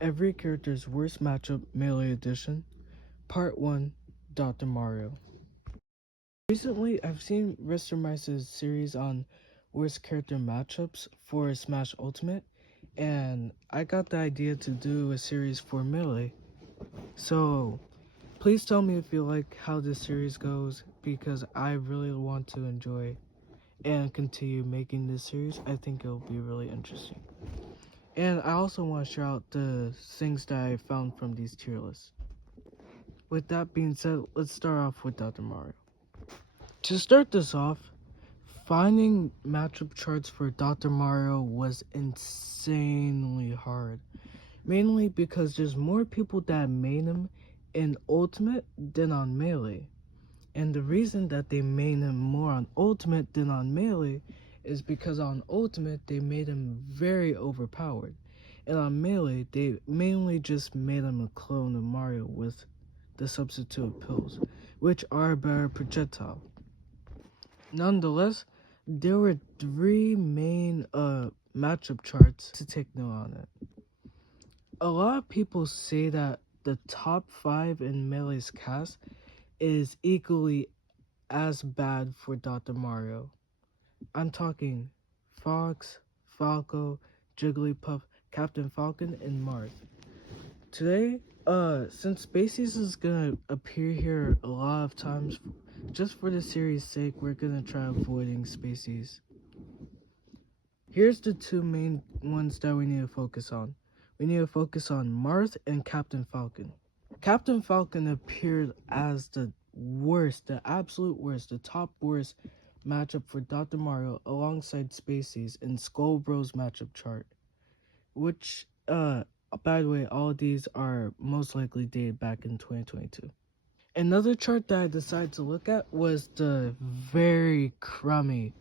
Every character's worst matchup Melee Edition, Part 1, Dr. Mario. Recently, I've seen Mice's series on worst character matchups for Smash Ultimate, and I got the idea to do a series for Melee. So, please tell me if you like how this series goes, because I really want to enjoy and continue making this series. I think it'll be really interesting. And I also want to share out the things that I found from these tier lists. With that being said, let's start off with Dr. Mario. To start this off, finding matchup charts for Dr. Mario was insanely hard. Mainly because there's more people that made him in Ultimate than on Melee. And the reason that they made him more on Ultimate than on Melee is because on Ultimate they made him very overpowered. And on Melee they mainly just made him a clone of Mario with the substitute pills, which are a better projectile. Nonetheless, there were three main matchup charts to take note on it. A lot of people say that the top 5 in Melee's cast is equally as bad for Dr. Mario. I'm talking Fox, Falco, Jigglypuff, Captain Falcon, and Marth. Today, since Spaceys is gonna appear here a lot of times, just for the series' sake, we're gonna try avoiding Spaceys. Here's the two main ones that we need to focus on. We need to focus on Marth and Captain Falcon. Captain Falcon appeared as the worst, the absolute worst, the top worst matchup for Dr. Mario alongside Spaceys in Skull Bros matchup chart. Which, by the way, all of these are most likely dated back in 2022. Another chart that I decided to look at was the very crummy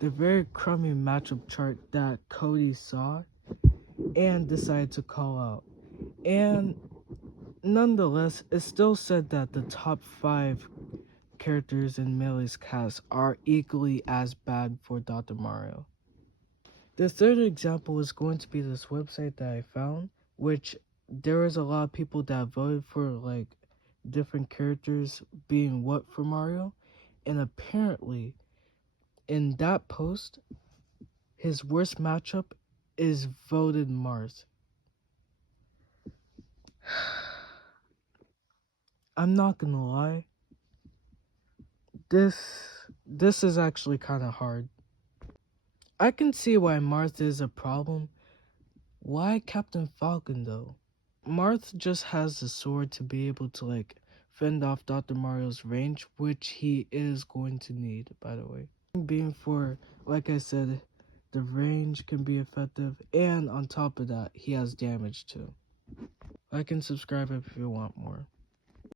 matchup chart that Cody saw and decided to call out. And nonetheless, it still said that the top 5 characters in Melee's cast are equally as bad for Dr. Mario. The third example is going to be this website that I found, which there was a lot of people that voted for like different characters being what for Mario, and apparently in that post, his worst matchup is voted Marth. I'm not gonna lie, this is actually kind of hard. I can see why Marth is a problem. Why Captain Falcon though? Marth just has the sword to be able to like fend off Dr. Mario's range, which he is going to need, by the way. Being for, like I said, the range can be effective, and on top of that, he has damage too. Like and subscribe if you want more.